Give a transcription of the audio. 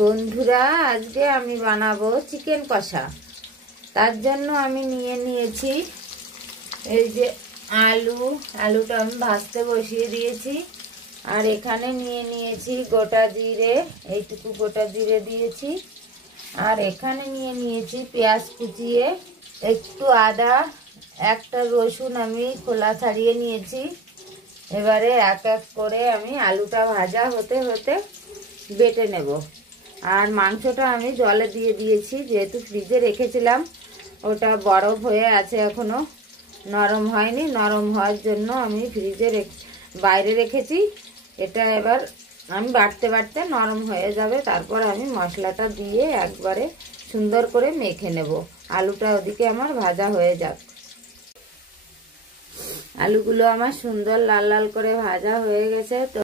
বন্ধুরা, আজকে আমি বানাবো চিকেন কষা। তার জন্য আমি নিয়ে নিয়েছি এই যে আলুটা আমি ভাজতে বসিয়ে দিয়েছি। আর এখানে নিয়ে নিয়েছি গোটা জিরে, এইটুকু গোটা জিরে দিয়েছি। আর এখানে নিয়ে নিয়েছি পেঁয়াজ কুচিয়ে, একটু আদা, একটা রসুন আমি খোলা ছাড়িয়ে নিয়েছি। এবারে এক এক করে আমি আলুটা ভাজা হতে হতে বেটে নেব। আর মাংসটা আমি জলে দিয়ে দিয়েছি, যেহেতু ফ্রিজে রেখেছিলাম, ওটা বরফ হয়ে আছে, এখনো নরম হয়নি। নরম হওয়ার জন্য আমি বাইরে রেখেছি। এটা এবার আমি বাটতে বাটতে নরম হয়ে যাবে, তারপর আমি মশলাটা দিয়ে একবারে সুন্দর করে মেখে নেব। আলুটা ওদিকে আমার ভাজা হয়ে যাক। আলুগুলো আমার সুন্দর লাল লাল করে ভাজা হয়ে গেছে। তো